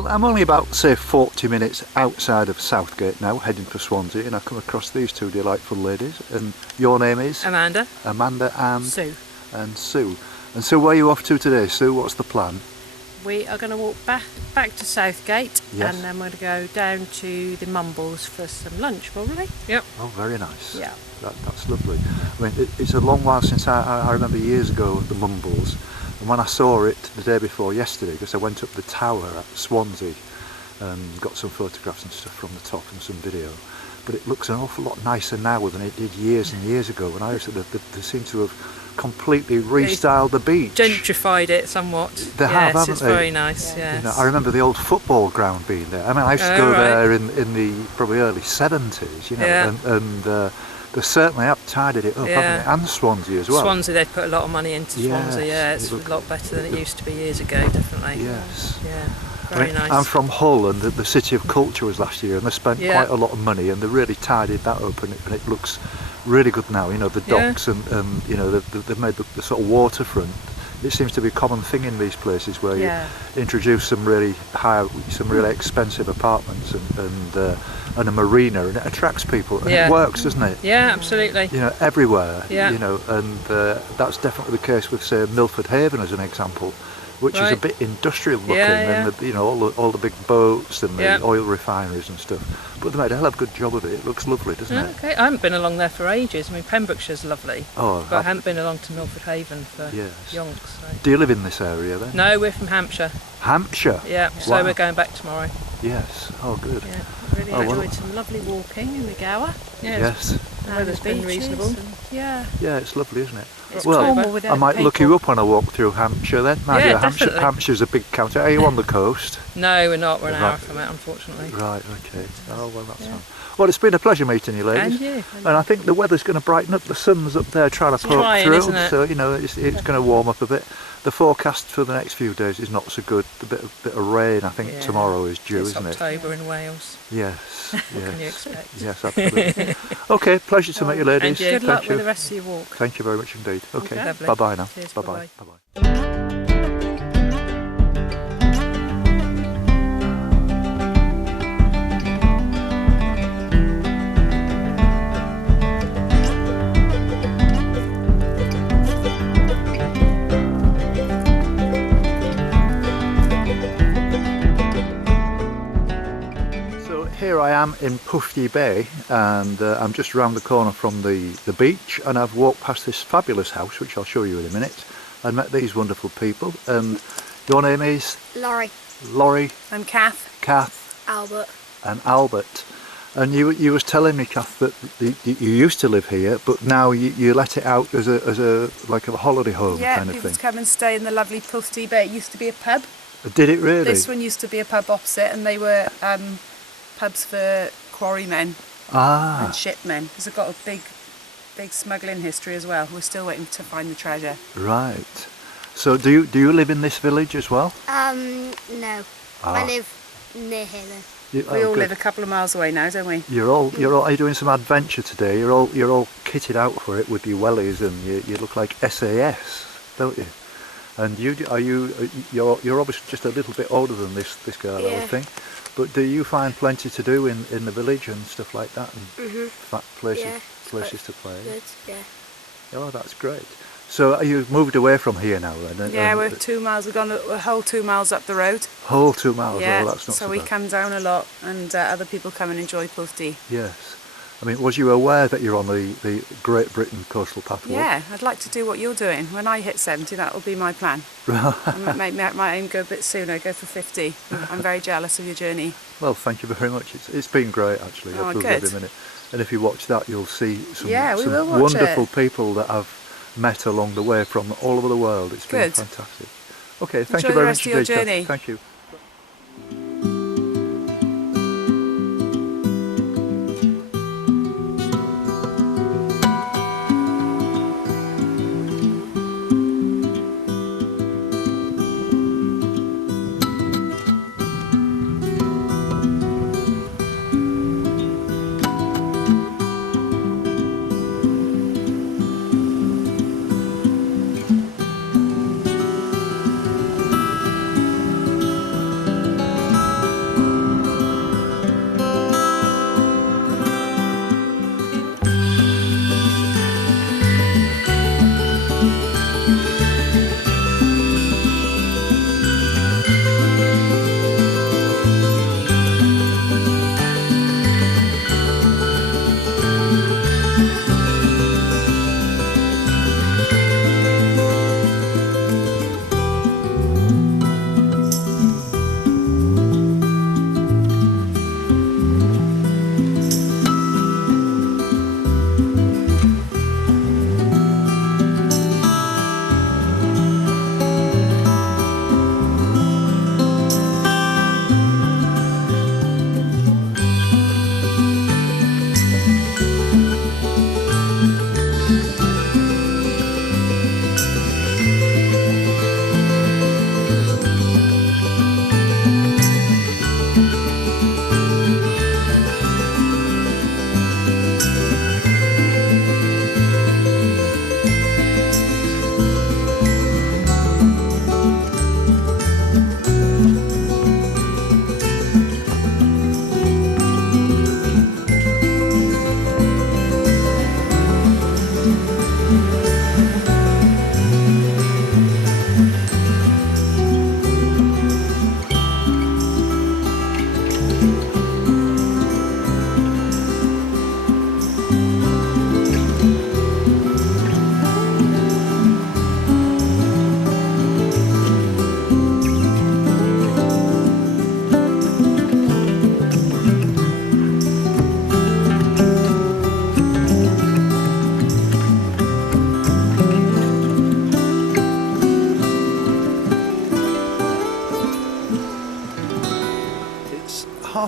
Well, I'm only about, say, 40 minutes outside of Southgate now, heading for Swansea, and I come across these two delightful ladies. And your name is? Amanda. Amanda and? Sue. And Sue. And Sue, where are you off to today, Sue? What's the plan? We are going to walk back to Southgate, Yes. and then we're going to go down to the Mumbles for some lunch, probably. Yep. Oh, very nice. Yeah. That's lovely. I mean, it's a long while since I remember years ago the Mumbles, and when I saw it the day before yesterday, because I went up the tower at Swansea and got some photographs and stuff from the top and some video. But it looks an awful lot nicer now than it did years and years ago. When I was they seem to have completely restyled the beach. Gentrified it somewhat. They have, haven't it's they? very nice. Yeah. You know, I remember the old football ground being there. I mean, I used to go there in the probably early 70s. You know, and they certainly have tidied it up, haven't they? And Swansea as well. Swansea, they've put a lot of money into Swansea. Yeah, it's a lot better than it used to be years ago, definitely. Yes. Yeah. Very nice. I'm from Hull, and the City of Culture was last year, and they spent quite a lot of money, and they really tidied that up, and it looks really good now. You know, the docks and you know they've made the sort of waterfront. It seems to be a common thing in these places where you introduce some really expensive apartments and a marina, and it attracts people, and it works, doesn't it? Yeah, absolutely. You know, everywhere. Yeah. You know, and that's definitely the case with, say, Milford Haven as an example, which is a bit industrial looking, and you know, all the big boats and the oil refineries and stuff. But they made a hell of a good job of it. It looks lovely, doesn't it? Okay, I haven't been along there for ages. I mean, Pembrokeshire's lovely. Oh, but I haven't been along to Milford Haven for yonks. So. Do you live in this area then? No, we're from Hampshire. Hampshire? Yeah, so we're going back tomorrow. Yes. Oh, good. Yeah, really enjoyed some lovely walking in the Gower. Yeah, yes. The weather's been reasonable. Yeah, it's lovely, isn't it? It's well, I might look you up when I walk through Hampshire then. Hampshire's a big county. Are you on the coast? No, we're not. We're an hour from it, unfortunately. Right, okay. Oh, well, that's fine. Well, it's been a pleasure meeting you, ladies. And you. And I think the weather's going to brighten up. The sun's up there trying to poke through, so you know it's going to warm up a bit. The forecast for the next few days is not so good. A bit of rain, I think tomorrow is due, isn't it? It's October in Wales. Yes. What can you expect? Yes, absolutely. Okay, pleasure to meet you, ladies. And good luck with the rest of your walk. Thank you very much indeed. Okay, Okay. bye-bye now. Cheers, Bye-bye. bye-bye. Bye-bye. Here I am in Pufty Bay, and I'm just around the corner from the beach, and I've walked past this fabulous house, which I'll show you in a minute, and met these wonderful people. And your name is? Laurie. Laurie. I'm Kath. Kath. Albert. And Albert. And you was telling me, Kath, that you used to live here, but now you let it out as a like a holiday home kind of thing. Yeah, people come and stay in the lovely Pufty Bay. It used to be a pub. Did it really? This one used to be a pub opposite, and they were pubs for quarrymen and shipmen, because they've got a big smuggling history as well. We're still waiting to find the treasure. Right. So do you live in this village as well? No. I live near here though. We all live a couple of miles away now, don't we? You're all are you doing some adventure today? You're all kitted out for it with your wellies, and you look like SAS, don't you? And you're obviously just a little bit older than this girl, I would think. But do you find plenty to do in the village and stuff like that, and places to play? Good, yeah. Oh, that's great. So you've moved away from here now then? Yeah, we're 2 miles. We've gone a whole 2 miles up the road. Whole 2 miles? Yeah, oh, that's not so so we bad. come down a lot, and other people come and enjoy Pufty. Yes. I mean, was you aware that you're on the Great Britain Coastal Pathway? Yeah, I'd like to do what you're doing. When I hit 70, that will be my plan. I might aim go a bit sooner, go for 50. I'm very jealous of your journey. Well, thank you very much. It's been great, actually. Oh, good. Every minute. And if you watch that, you'll see some will watch wonderful people that I've met along the way from all over the world. It's been fantastic. Okay, thank you very much indeed. Enjoy the rest of your journey. Thank you.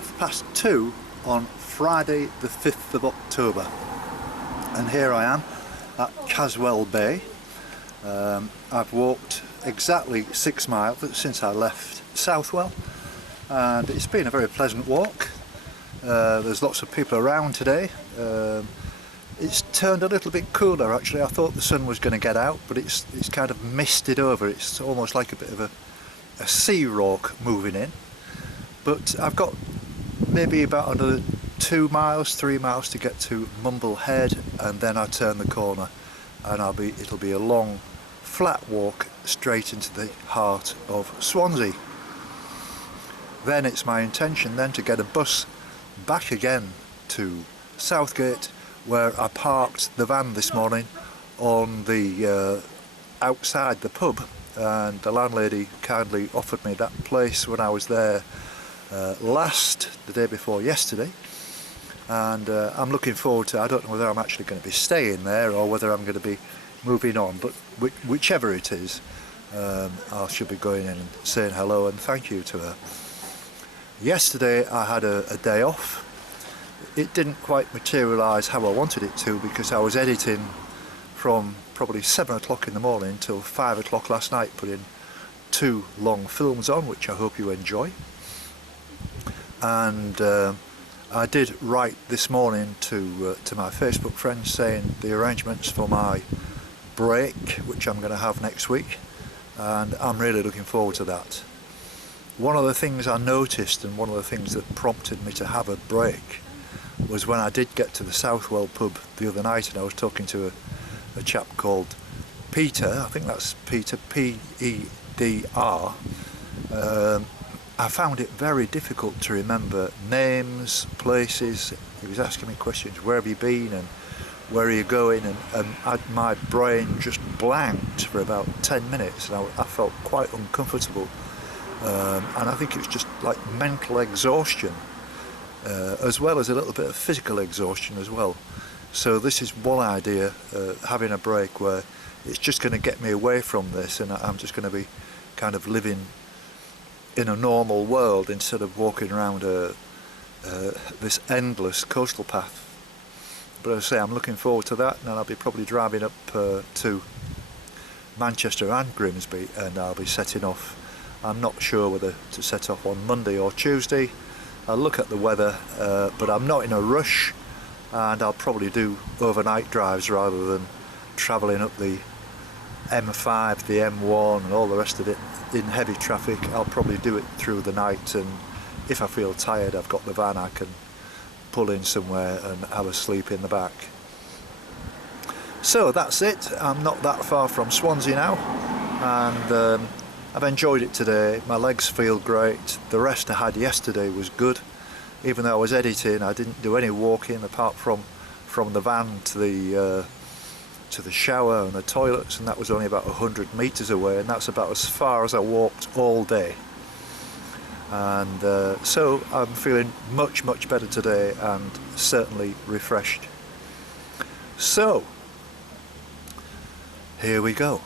2:30 on Friday the 5th of October, and here I am at Caswell Bay. I've walked exactly 6 miles since I left Southwell, and it's been a very pleasant walk. There's lots of people around today. It's turned a little bit cooler actually. I thought the sun was going to get out, but it's kind of misted over. It's almost like a bit of a sea rock moving in. But I've got maybe about another 2 miles, 3 miles to get to Mumble Head, and then I turn the corner and it'll be a long flat walk straight into the heart of Swansea. Then it's my intention then to get a bus back again to Southgate, where I parked the van this morning on the outside the pub, and the landlady kindly offered me that place when I was there the day before yesterday, and I'm looking forward to, I don't know whether I'm actually going to be staying there or whether I'm going to be moving on, but whichever it is, I should be going in and saying hello and thank you to her. Yesterday I had a day off. It didn't quite materialise how I wanted it to, because I was editing from probably 7 o'clock in the morning till 5 o'clock last night, putting 2 long films on, which I hope you enjoy. And I did write this morning to my Facebook friends saying the arrangements for my break, which I'm going to have next week, and I'm really looking forward to that. One of the things I noticed, and one of the things that prompted me to have a break, was when I did get to the Southwell pub the other night, and I was talking to a chap called Peter, I think that's Peter, P-E-D-R. I found it very difficult to remember names, places. He was asking me questions, where have you been and where are you going, and my brain just blanked for about 10 minutes, and I felt quite uncomfortable, and I think it was just like mental exhaustion, as well as a little bit of physical exhaustion as well. So this is one idea, having a break where it's just going to get me away from this, and I'm just going to be kind of living in a normal world instead of walking around this endless coastal path. But as I say, I'm looking forward to that, and I'll be probably driving up to Manchester and Grimsby, and I'll be setting off. I'm not sure whether to set off on Monday or Tuesday. I'll look at the weather, but I'm not in a rush, and I'll probably do overnight drives rather than travelling up the M5, the M1 and all the rest of it in heavy traffic. I'll probably do it through the night, and if I feel tired, I've got the van, I can pull in somewhere and have a sleep in the back. So that's it. I'm not that far from Swansea now, and I've enjoyed it today. My legs feel great. The rest I had yesterday was good. Even though I was editing, I didn't do any walking apart from the van to the shower and the toilets, and that was only about 100 metres away, and that's about as far as I walked all day. And so I'm feeling much better today, and certainly refreshed. So here we go.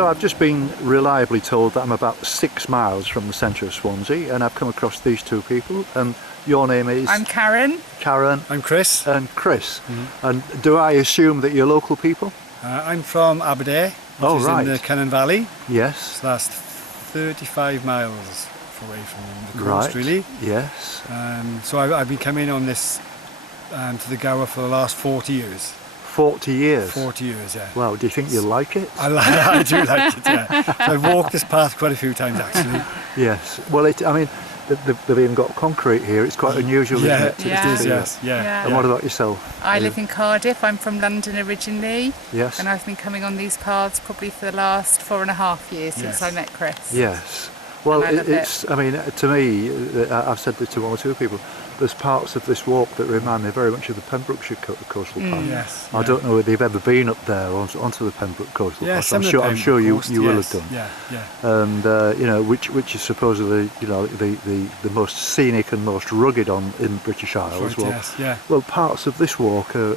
So I've just been reliably told that I'm about 6 miles from the centre of Swansea, and I've come across these two people. And your name is? I'm Karen. Karen. I'm Chris. And Chris. And do I assume that you're local people? I'm from Aberdare, which is in the Cannon Valley. Yes. So that's 35 miles away from the coast, really. Yes. So I've been coming on this to the Gower for the last 40 years. 40 years? 40 years, yeah. Wow, do you think you like it? I do like it, yeah. So I've walked this path quite a few times, actually. Yes. Well, I mean, they've even got concrete here. It's quite unusual, isn't it? It is, yes. Yeah. And what about yourself? I live in Cardiff. I'm from London originally. Yes. And I've been coming on these paths probably for the last 4.5 years since I met Chris. Yes. Well, I mean, to me, I've said this to one or two people, there's parts of this walk that remind me very much of the Pembrokeshire coastal path. Yes. I don't know whether you've ever been up there onto the Pembroke coastal path. I'm sure you will have done. Yeah. And which is supposedly the most scenic and most rugged in British Isles. Well, parts of this walk are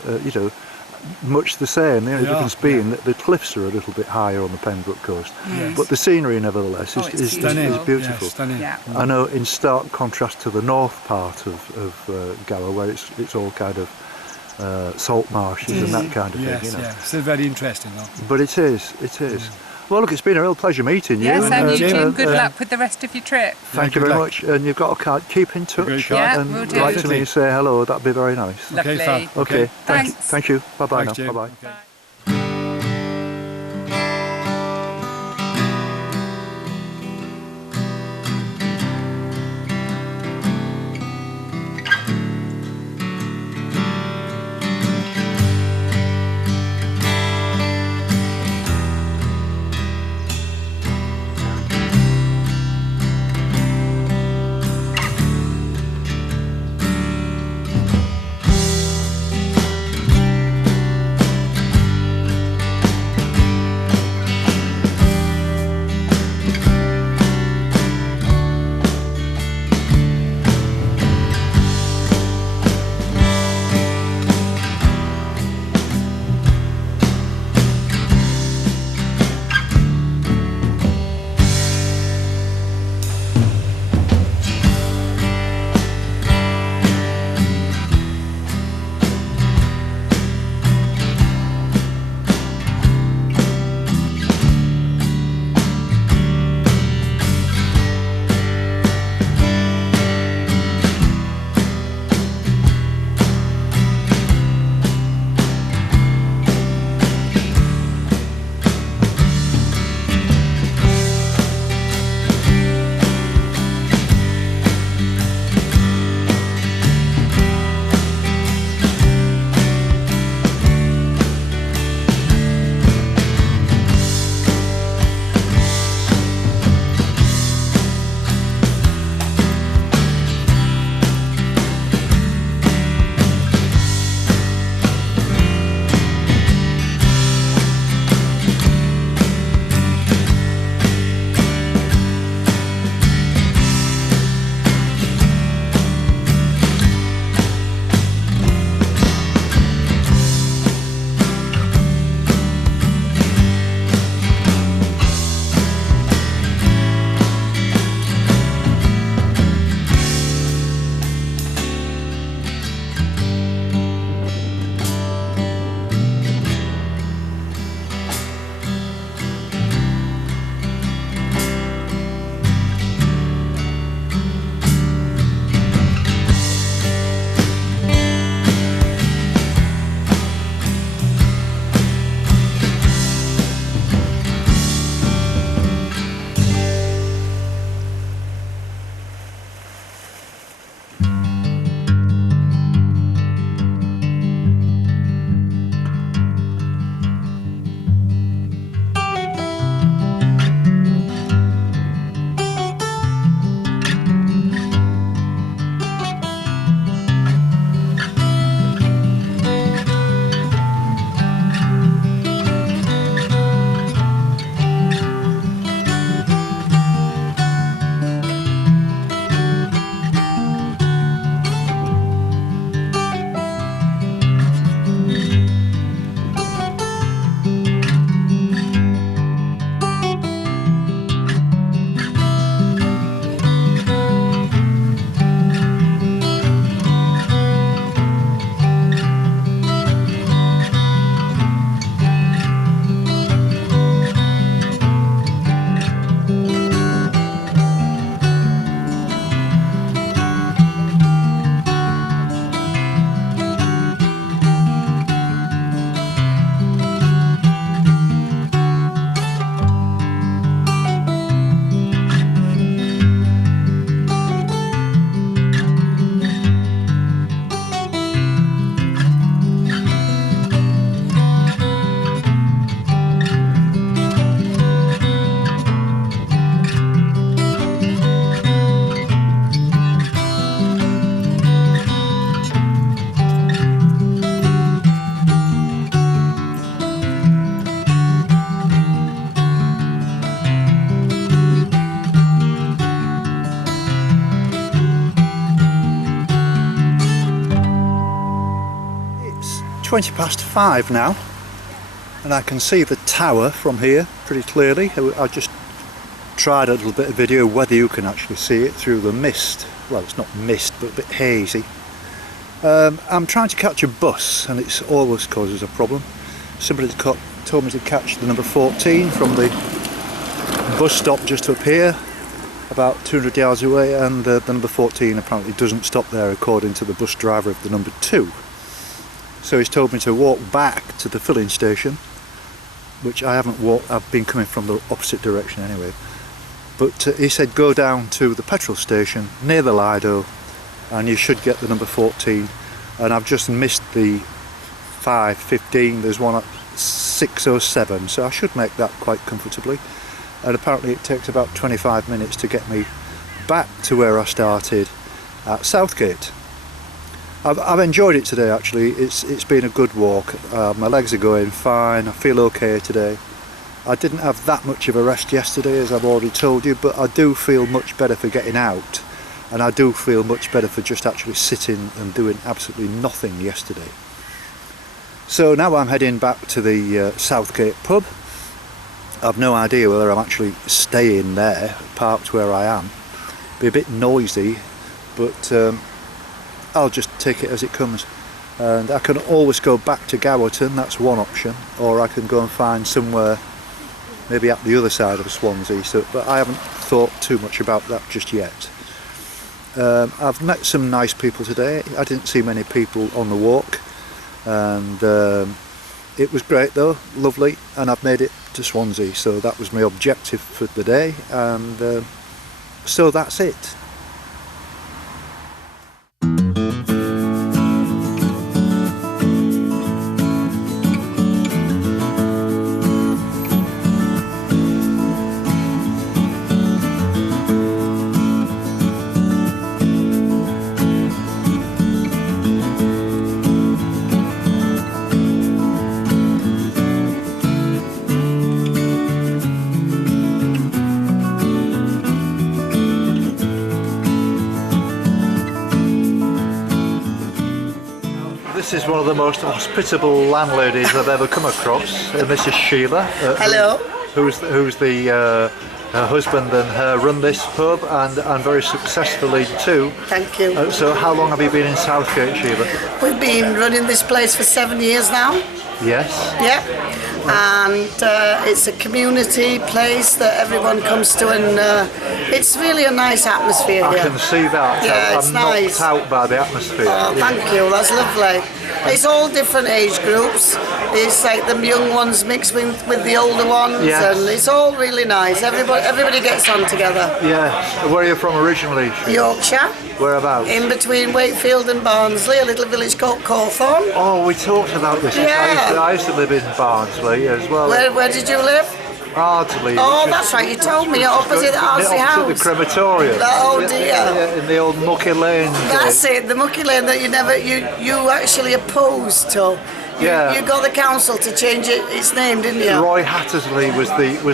much the same. The only difference being that the cliffs are a little bit higher on the Pembroke coast, but the scenery nevertheless is beautiful. Stunning. Yeah. I know, in stark contrast to the north part of Gower, where it's all kind of salt marshes and that kind of thing. Yeah. Still very interesting, though. But it is. Well, look, it's been a real pleasure meeting you. Yes, and you, Jim. Good luck with the rest of your trip. Thank you very much. And you've got a card. Keep in touch and we'll do. write to me and say hello. That'd be very nice. Lovely. Okay. Thanks. Thank you. Bye-bye now. Jim. Bye-bye. Bye. 5:20 now, and I can see the tower from here pretty clearly. I just tried a little bit of video whether you can actually see it through the mist. Well, it's not mist, but a bit hazy. I'm trying to catch a bus, and it always causes a problem. Somebody told me to catch the number 14 from the bus stop just up here, about 200 yards away, and the number 14 apparently doesn't stop there according to the bus driver of the number 2. So he's told me to walk back to the filling station, which I haven't walked. I've been coming from the opposite direction anyway. But he said go down to the petrol station near the Lido and you should get the number 14. And I've just missed the 5:15. There's one at 6:07, so I should make that quite comfortably. And apparently it takes about 25 minutes to get me back to where I started at Southgate. I've enjoyed it today actually. It's been a good walk. My legs are going fine. I feel okay today. I didn't have that much of a rest yesterday, as I've already told you, but I do feel much better for getting out, and I do feel much better for just actually sitting and doing absolutely nothing yesterday. So now I'm heading back to the Southgate pub. I've no idea whether I'm actually staying there, parked where I am. Be a bit noisy, but I'll just take it as it comes. And I can always go back to Gowerton, that's one option, or I can go and find somewhere maybe at the other side of Swansea, but I haven't thought too much about that just yet. I've met some nice people today. I didn't see many people on the walk, and it was great though, lovely, and I've made it to Swansea, so that was my objective for the day, and so that's it. This is one of the most hospitable landladies I've ever come across, and this is Sheila. Hello. Who's her husband and her run this pub, and very successfully too. Thank you. So how long have you been in Southgate, Sheila? We've been running this place for 7 years now. Yes. Yeah. And it's a community place that everyone comes to, and it's really a nice atmosphere here. I can see that. Yeah, it's I'm nice. knocked out by the atmosphere. Oh, thank you. That's lovely. It's all different age groups. It's like the young ones mixed with the older ones, yes. And it's all really nice. Everybody gets on together. Yes. Where are you from originally? Yorkshire. Whereabouts? In between Wakefield and Barnsley, a little village called Cawthorne. Oh, we talked about this. Yeah. I used to live in Barnsley as well. Where did you live? Ardsley. Oh, that's right, you told me, opposite the Ardsley house. Opposite the crematorium. Oh dear. Yeah, in the old mucky lane. That's it, the mucky lane that you actually opposed to. You got the council to change its name, didn't you? Roy Hattersley was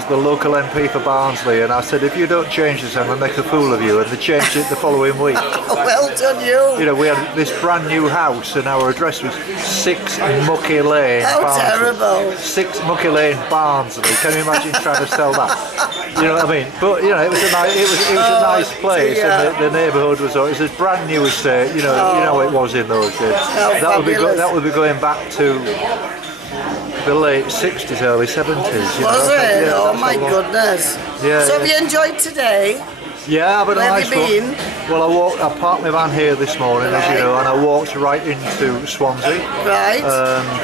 the local MP for Barnsley, and I said, if you don't change this, I'm going to make a fool of you, and they changed it the following week. Well done, you. You know, we had this brand new house, and our address was 6 Mucky Lane. How Barnsley. terrible. 6 Mucky Lane, Barnsley. Can you imagine trying to sell that? You know what I mean? But you know, it was a nice place, dear. and the neighbourhood was a brand new estate. You know how it was in those days. That would be going back to the late 60s, early 70s. Was it? Yeah, oh my goodness. Yeah. So have you enjoyed today? Yeah, but where have you been? Well, I parked my van here this morning, as you know, and I walked right into Swansea. Right. And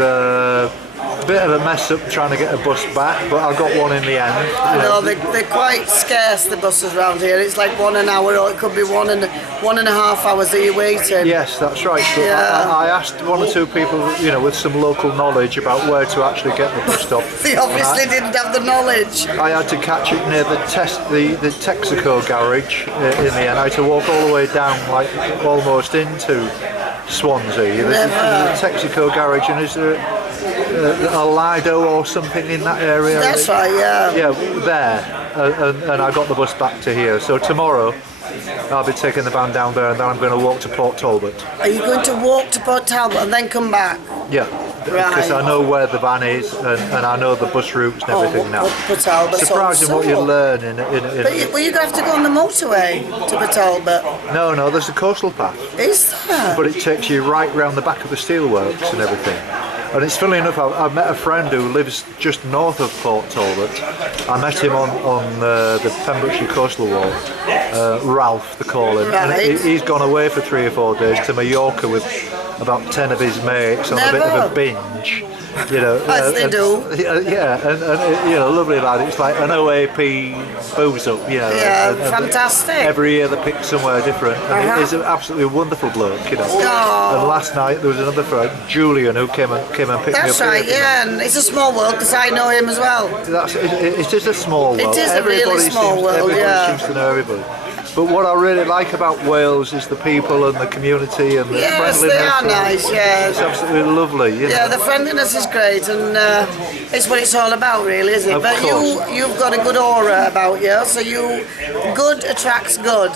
a bit of a mess up trying to get a bus back, but I got one in the end. No, they're quite scarce, the buses around here. It's like 1 hour, or it could be 1.5 hours that you're waiting. Yes, that's right. But Yeah. I asked 1 or 2 people, with some local knowledge about where to actually get the bus stop. They obviously didn't have the knowledge. I had to catch it near the Texaco garage in the end. I had to walk all the way down, like almost into Swansea. There's a Texaco garage, and is there a Lido or something in that area? That's right, yeah. Yeah, there. And I got the bus back to here. So tomorrow I'll be taking the van down there, and then I'm going to walk to Port Talbot. Are you going to walk to Port Talbot and then come back? Yeah. because I know where the van is and I know the bus routes and everything now. Port Albert. Surprising what you learn in But you have to go on the motorway to Port Albert. No, there's a coastal path. Is there? But it takes you right round the back of the steelworks and everything. And it's funny enough, I met a friend who lives just north of Port Talbot. I met him on the Pembrokeshire Coastal Walk. Ralph, they call him. Right. And he's gone away for 3 or 4 days to Mallorca with about 10 of his mates on a bit of a binge. You know, as they do. Yeah, and lovely lad. It's like an OAP booze up, you know. Yeah, and fantastic. Every year they pick somewhere different. And he's an absolutely wonderful bloke, you know. Oh. And last night there was another friend, Julian, who came and picked me up. That's right, yeah, and it's a small world because I know him as well. It is a small world. It is a really small world, everybody seems to know everybody. But what I really like about Wales is the people and the community and the friendliness. Yes, they are nice, yeah. It's absolutely lovely. Yeah, the friendliness is great, and it's what it's all about, really, isn't it? But you've got a good aura about you, so good attracts good.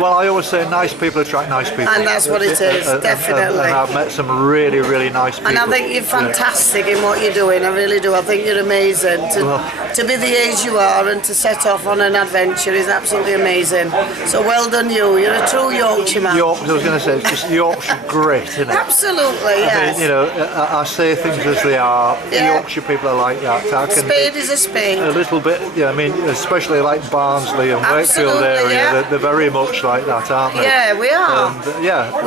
Well, I always say nice people attract nice people. And that's what it is, definitely. And I've met some really, really nice people. And I think you're fantastic in what you're doing, I really do. I think you're amazing. To be the age you are and to set off on an adventure is absolutely amazing. So well done you. You're a true Yorkshire man. I was going to say, it's just Yorkshire grit, isn't it? Absolutely, yes. I mean, I say things as they are. Yeah. Yorkshire people are like that. Spade is a spade. A little bit, I mean, especially like Barnsley and Wakefield area, yeah. They're very much like that, aren't they? Yeah, we are. And, yeah.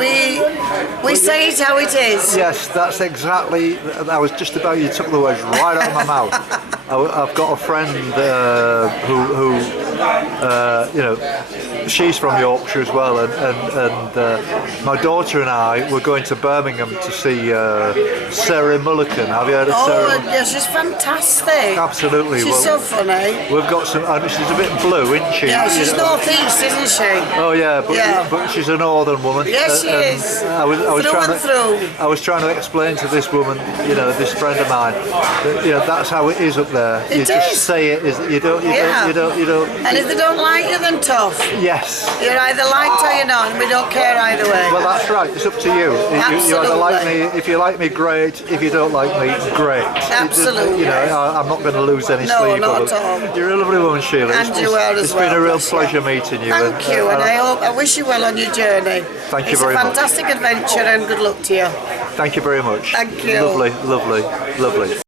We say it how it is. Yes, that's exactly. I was just about, you took the words right out of my mouth. I've got a friend who she's from Yorkshire as well, and my daughter and I were going to Birmingham to see Sarah Mulligan. Have you heard of Sarah? Oh, yeah, she's fantastic. Absolutely. She's so funny. We've got some. She's a bit blue, isn't she? Yeah, she's northeast, isn't she? Oh yeah, but she's a northern woman. Yes, she is. I was trying to explain to this woman, this friend of mine, that, that's how it is up there. You just say it. You don't. And if they don't like you, then tough. Yes. You're either liked or you're not, and we don't care either way. Well, that's right. It's up to you. You either like me. If you like me, great. If you don't like me, great. Absolutely. I'm not going to lose any sleep. No, not at all. You're a lovely woman, Sheila. And you are as well. It's been a real pleasure meeting you. Thank you, and I wish you well on your journey. Thank you very much. It's a fantastic adventure, and good luck to you. Thank you very much. Thank you. Lovely, lovely, lovely.